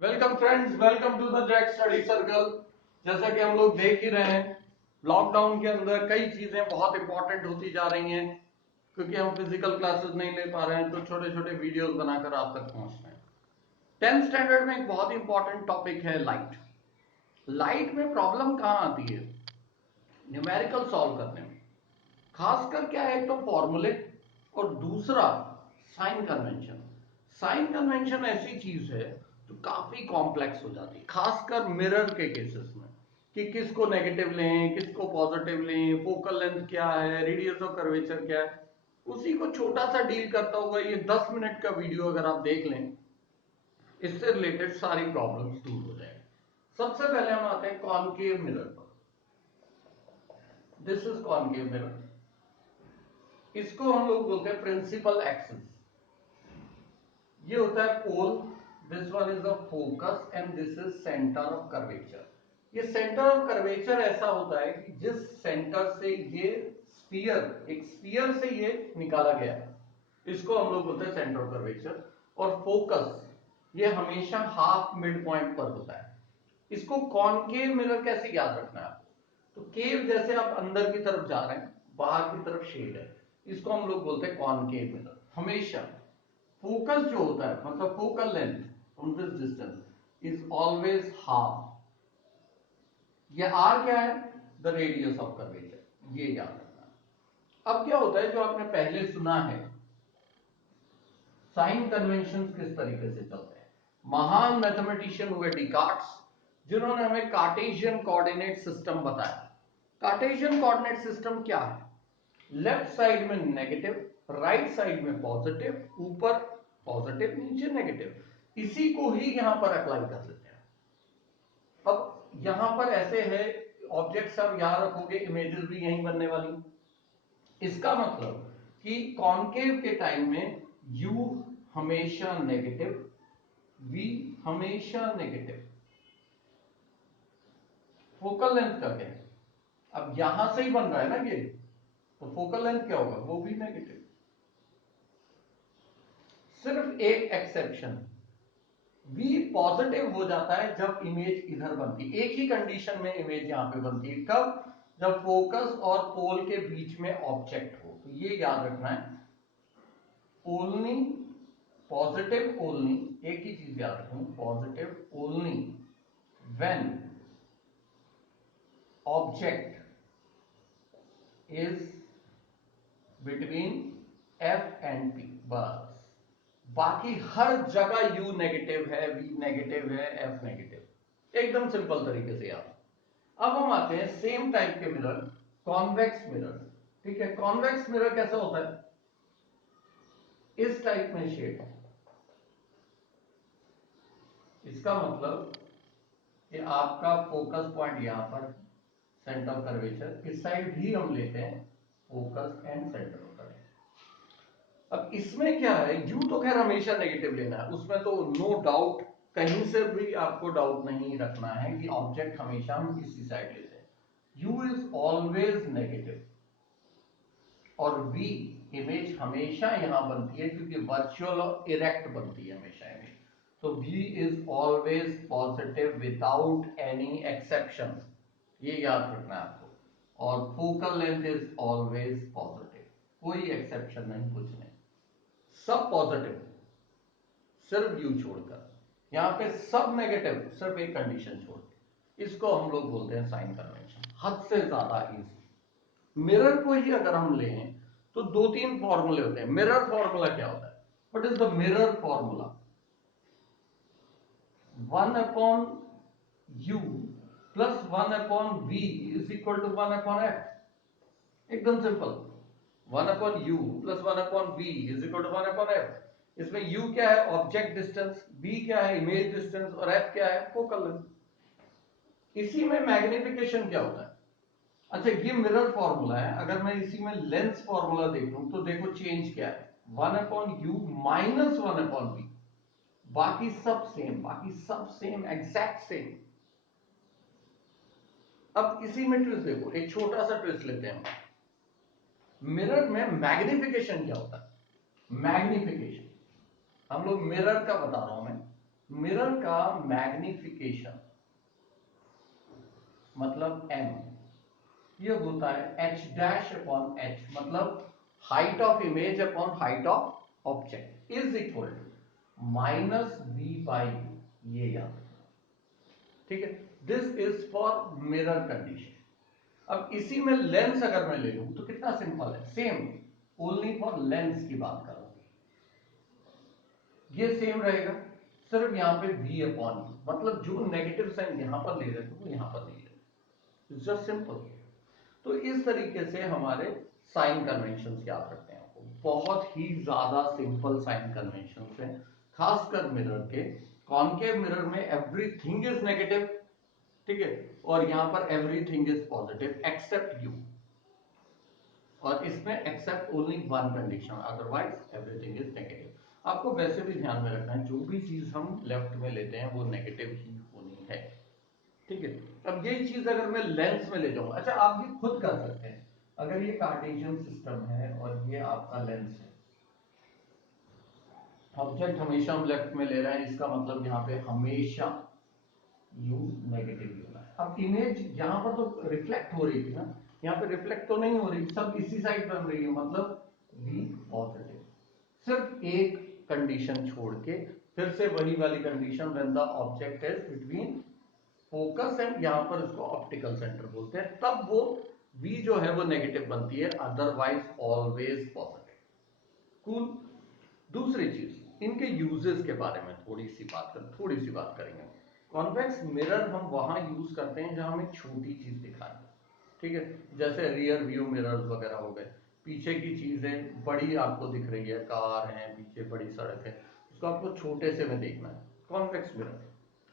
Welcome friends, welcome to the Jack study circle. जैसा कि हम लोग देख ही रहे हैं, लॉकडाउन के अंदर कई चीजें बहुत इंपॉर्टेंट होती जा रही हैं। क्योंकि हम फिजिकल क्लासेस नहीं ले पा रहे हैं तो छोटे छोटे वीडियोस बनाकर आप तक पहुंच रहे हैं। 10th स्टैंडर्ड में एक बहुत इंपॉर्टेंट टॉपिक है लाइट। लाइट में प्रॉब्लम कहाँ आती है? न्यूमेरिकल सॉल्व करने में। खासकर क्या है, एक तो फॉर्मूले और दूसरा साइन कन्वेंशन। साइन कन्वेंशन ऐसी चीज है जो काफी कॉम्प्लेक्स हो जाती है, खासकर मिरर के केसेस में, कि किसको नेगेटिव लें, किसको पॉजिटिव लें, फोकल लेंथ क्या है, रेडियस ऑफ कर्वेचर क्या है। उसी को छोटा सा डील करता हुआ ये 10 मिनट का वीडियो अगर आप देख लें, इससे रिलेटेड सारी प्रॉब्लम्स दूर हो जाएंगी। सबसे पहले हम आते हैं कॉनकेव मिरर पर। This is concave mirror. इसको हम लोग बोलते हैं प्रिंसिपल एक्सिस। ये होता है pole, this one is the focus and this is centre of curvature. ये सेंटर ऑफ कर्वेचर ऐसा होता है कि जिस सेंटर से ये स्फीयर, एक स्फीयर से ये निकाला गया है, इसको हम लोग बोलते हैं सेंटर ऑफ कर्वेचर। और फोकस ये हमेशा हाफ मिड पॉइंट पर होता है। इसको कॉनकेव मिरर कैसे याद रखना है आपको? तो केव जैसे आप अंदर की तरफ जा रहे हैं, बाहर की तरफ शेड है, इसको हम लोग बोलते हैं कॉनकेव मिरर। हमेशा फोकस जो होता है, मतलब focal length from this distance is always half. ये आर क्या है? द रेडियस ऑफ कर्वेचर, ये याद रखना। अब क्या होता है, जो आपने पहले सुना है, साइन कन्वेंशन किस तरीके से चलते हैं। महान मैथमेटिशियन हुए डिकार्ट्स, जिन्होंने हमें कार्टेशियन कोऑर्डिनेट सिस्टम बताया। कार्टेशियन कोऑर्डिनेट सिस्टम क्या है? लेफ्ट साइड में नेगेटिव, राइट साइड में पॉजिटिव, ऊपर पॉजिटिव, नीचे नेगेटिव। इसी को ही यहां पर अप्लाई कर लेते हैं। अब यहां पर ऐसे है, ऑब्जेक्ट्स आप यहां रखोगे, इमेजेस भी यहीं बनने वाली। इसका मतलब कि कॉनकेव के टाइम में u हमेशा नेगेटिव, v हमेशा नेगेटिव। फोकल लेंथ का क्या है? अब यहां से ही बन रहा है ना ये, तो फोकल लेंथ क्या होगा? वो भी नेगेटिव। सिर्फ एक एक्सेप्शन, v पॉजिटिव हो जाता है जब इमेज इधर बनती है। एक ही कंडीशन में इमेज यहां पे बनती है, कब? जब फोकस और पोल के बीच में ऑब्जेक्ट हो। तो ये याद रखना है, ओनली पॉजिटिव, ओनली एक ही चीज याद रखना, positive only when object is between f and p। बस, बाकी हर जगह u नेगेटिव है, v नेगेटिव है, f नेगेटिव। एकदम सिंपल तरीके से याद। अब हम आते हैं सेम टाइप के मिरर, कॉन्वेक्स मिरर। ठीक है, कॉन्वेक्स मिरर कैसा होता है? इस टाइप में शेड है। इसका मतलब कि आपका फोकस पॉइंट यहां पर, सेंटर ऑफ कर्वेचर इस साइड भी हम लेते हैं, focus and centre of curvature. अब इसमें क्या है, यू तो खैर हमेशा नेगेटिव लेना है, उसमें तो नो डाउट, कहीं से भी आपको डाउट नहीं रखना है कि ऑब्जेक्ट हमेशा हम इसी साइड लेते हैं। You is always negative. और वी इमेज हमेशा यहां बनती है, क्योंकि वर्चुअल और इरेक्ट बनती है हमेशा इमेज। तो v is always positive without any exception, ये याद रखना है आपको। और focal length is always positive, कोई एक्सेप्शन नहीं, कुछ नहीं, सब पॉजिटिव, सिर्फ यू छोड़कर। यहां पे सब नेगेटिव, सिर्फ एक कंडीशन छोड़ के। इसको हम लोग बोलते हैं साइन कन्वेंशन। हद से ज्यादा इजी। मिरर को ही अगर हम लें तो दो तीन फॉर्मूले होते हैं। मिरर फॉर्मूला क्या होता है? What is the mirror formula? 1/u plus 1/v is equal to 1/f। एकदम simple. 1/u plus 1/v is equal to 1/f। इसमें u क्या है? ऑब्जेक्ट डिस्टेंस, v क्या है? इमेज डिस्टेंस, और f क्या है? Focal length. इसी में मैग्निफिकेशन क्या होता है? अच्छा, ये मिरर फॉर्मूला है। अगर मैं इसी में लेंस फॉर्मूला देखूं तो देखो चेंज क्या है, 1/u माइनस 1/v। बाकी सब सेम, बाकी सब सेम, एग्जैक्ट सेम। अब इसी में ट्विस्ट देखो, एक छोटा सा ट्विस्ट लेते हैं। मिरर में मैग्निफिकेशन क्या होता है? मैग्निफिकेशन, हम लोग मिरर का बता रहा हूं मैं, मिरर का मैग्निफिकेशन मतलब m, ये होता है h डैश अपॉन h, मतलब height of image upon height of object is equal to minus v by ये याद, ठीक है। This is for mirror condition. अब इसी में लेंस अगर मैं ले लूं तो कितना सिंपल है, सेम, ओनली फॉर लेंस की बात कर रहा हूं, ये सेम रहेगा, सिर्फ यहां पे v अपॉन u, मतलब जो नेगेटिव साइन यहां पर ले रहे थे वो यहां पर नहीं ले रहे, इट्स जस्ट सिंपल। तो इस तरीके से हमारे साइन कन्वेंशन याद रखते हैं आपको, बहुत ही ज्यादा सिंपल साइन कन्वेंशन है, खासकर मिरर के। कॉनकेव मिरर में एवरीथिंग इज नेगेटिव, ठीक है, और यहां पर everything is positive except u, और इसमें except only one condition, otherwise everything is negative. आपको वैसे भी ध्यान में रखना है जो भी चीज हम लेफ्ट में लेते हैं वो नेगेटिव ही होनी है, ठीक है। अब यही चीज अगर मैं लेंस में ले जाऊं, अच्छा आप ये खुद कर सकते हैं, अगर ये कार्टेशियन सिस्टम है और ये आपका लेंस है, ऑब्जेक्ट हमेशा हम लेफ्ट में ले रहे हैं, इसका मतलब यहाँ पे हमेशा u नेगेटिव ही होना है। अब इमेज यहाँ पर तो रिफ्लेक्ट हो रही थी ना, यहाँ पे रिफ्लेक्ट तो नहीं हो रही, सब इसी साइड बन रही है, मतलब v पॉजिटिव। सिर्फ एक कंडीशन छोड़ के, फिर से वही वाली condition, when the object is between focus and, यहां पर इसको ऑप्टिकल सेंटर बोलते हैं, तब वो v जो है वो नेगेटिव बनती है, अदरवाइज ऑलवेज पॉजिटिव। कूल। दूसरी चीज, इनके यूजेस के बारे में थोड़ी सी बात करेंगे। कॉन्वेक्स मिरर हम वहां यूज करते हैं जहां हमें छोटी चीज दिखानी, ठीक है, जैसे रियर व्यू मिरर्स वगैरह हो गए, पीछे की चीजें बड़ी आपको दिख रही है, कार है पीछे, बड़ी सड़क है, उसको आपको छोटे से में देखना है, कॉन्वेक्स मिरर।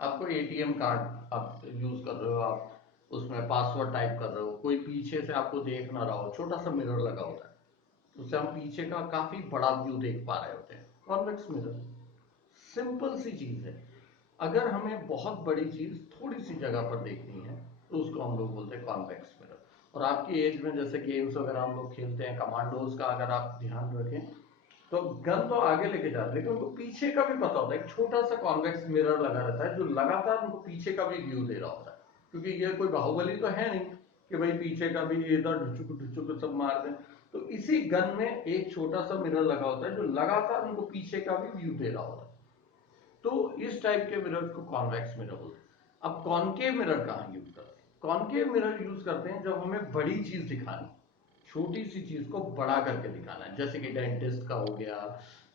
आपको एटीएम कार्ड आप यूज कर रहे हो, आप उसमें पासवर्ड टाइप कर रहे हो, कोई पीछे से आपको देख ना रहा हो, छोटा सा मिरर लगा होता है, उससे हम पीछे का काफी बड़ा व्यू देख पा रहे होते हैं, कॉन्वेक्स मिरर। सिंपल सी चीज है। अगर हमें बहुत बड़ी चीज थोड़ी सी जगह पर देखनी है तो उसको हम लोग बोलते हैं कॉन्वेक्स मिरर। और आपकी एज में जैसे गेम्स वगैरह हम लोग खेलते हैं, कमांडोज का अगर आप ध्यान रखें तो गन तो आगे लेके जाते हैं, लेकिन उनको पीछे का भी पता होता है, एक छोटा सा कॉन्वेक्स मिरर लगा रहता है जो लगातार उनको पीछे का भी व्यू दे रहा होता है, क्योंकि ये कोई बाहुबली तो है नहीं कि भाई पीछे का भी इधर ढुचुक सब मार दें। तो इसी गन में एक छोटा सा मिरर लगा होता है जो लगातार उनको पीछे का भी व्यू दे रहा होता है, तो इस टाइप के मिरर को कॉन्वेक्स मिरर बोलते हैं। अब कॉनकेव मिरर कहाँ यूज करते हैं? कॉनकेव मिरर यूज करते हैं जब हमें बड़ी चीज दिखानी, छोटी सी चीज को बड़ा करके दिखाना है, जैसे कि डेंटिस्ट का हो गया,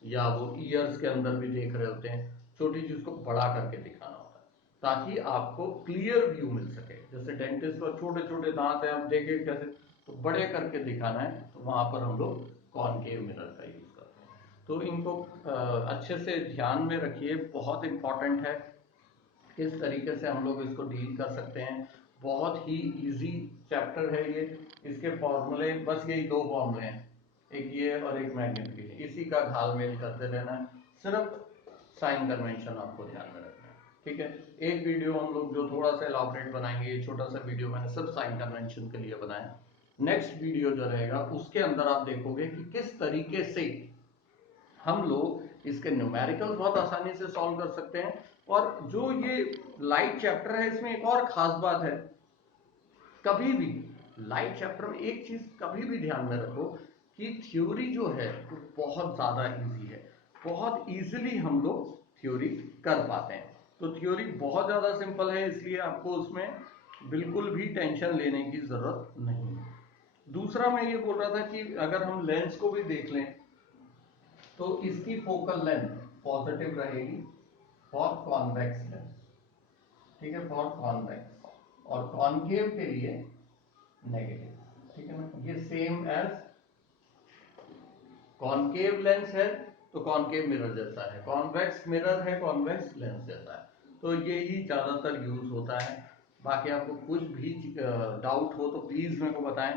या वो ईयर्स के अंदर भी देख रहे होते हैं, छोटी चीज को बड़ा करके दिखाना होता है ताकि आपको क्लियर व्यू मिल सके। जैसे डेंटिस्ट का छोटे छोटे दांत है, आप देखें कैसे, तो बड़े करके दिखाना है, तो वहां पर हम लोग कॉनकेव मिरर का यूज करते हैं। तो इनको अच्छे से ध्यान में रखिए, बहुत इंपॉर्टेंट है, किस तरीके से हम लोग इसको डील कर सकते हैं। बहुत ही इजी चैप्टर है ये, इसके फॉर्मूले बस यही दो फॉर्मूले हैं, एक ये और एक मैग्निफिकेशन, इसी का घालमेल करते रहना है, सिर्फ साइन कन्वेंशन आपको ध्यान में रखना है, ठीक है। एक वीडियो हम लोग जो थोड़ा सा एलाबोरेट बनाएंगे, ये छोटा सा वीडियो मैंने सिर्फ साइन कन्वेंशन के लिए बनाया। नेक्स्ट वीडियो जो रहेगा उसके अंदर आप देखोगे कि किस तरीके से हम लोग इसके न्यूमेरिकल बहुत आसानी से सॉल्व कर सकते हैं। और जो ये लाइट चैप्टर है, इसमें एक और खास बात है, कभी भी लाइट चैप्टर में एक चीज कभी भी ध्यान में रखो कि थ्योरी जो है वो बहुत ज्यादा इजी है, बहुत इजीली हम लोग थ्योरी कर पाते हैं। तो थ्योरी बहुत ज्यादा सिंपल है, इसलिए आपको उसमें बिल्कुल भी टेंशन लेने की जरूरत नहीं है। दूसरा मैं ये बोल रहा था कि अगर हम लेंस को भी देख लें तो इसकी फोकल लेंथ पॉजिटिव रहेगी फॉर कॉन्वेक्स लेंस, ठीक है, फॉर कॉन्वेक्स, और कॉनकेव के लिए नेगेटिव, ठीक है ना। ये सेम एज कॉनकेव लेंस है तो कॉनकेव मिरर जैसा है, कॉन्वेक्स मिरर है कॉन्वेक्स लेंस जैसा है, तो ये ही ज्यादातर यूज होता है। बाकी आपको कुछ भी डाउट हो तो प्लीज मेरे को बताएं।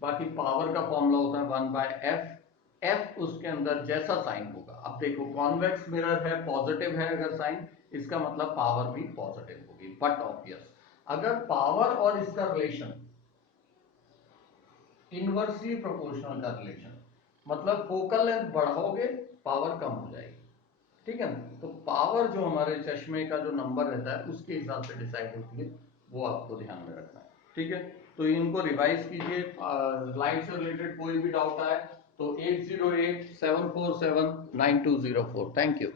बाकी पावर का फॉर्मूला होता है 1/f, एफ उसके अंदर जैसा साइन होगा। अब देखो कॉन्वेक्स मिरर है, पॉजिटिव है अगर साइन, इसका मतलब पावर भी पॉजिटिव होगी, बट ऑब्वियस अगर पावर और इसका रिलेशन इनवर्सली प्रोपोर्शनल का रिलेशन, मतलब फोकल लेंथ बढ़ाओगे पावर कम हो जाएगी, ठीक है ना। तो पावर जो हमारे चश्मे का जो नंबर रहता है उसके हिसाब से डिसाइड होती है, वो आपको ध्यान में रखना है। ठीक है, तो इनको रिवाइज कीजिए। स्लाइड से रिलेटेड कोई भी डाउट आए तो 8087479204। Thank you.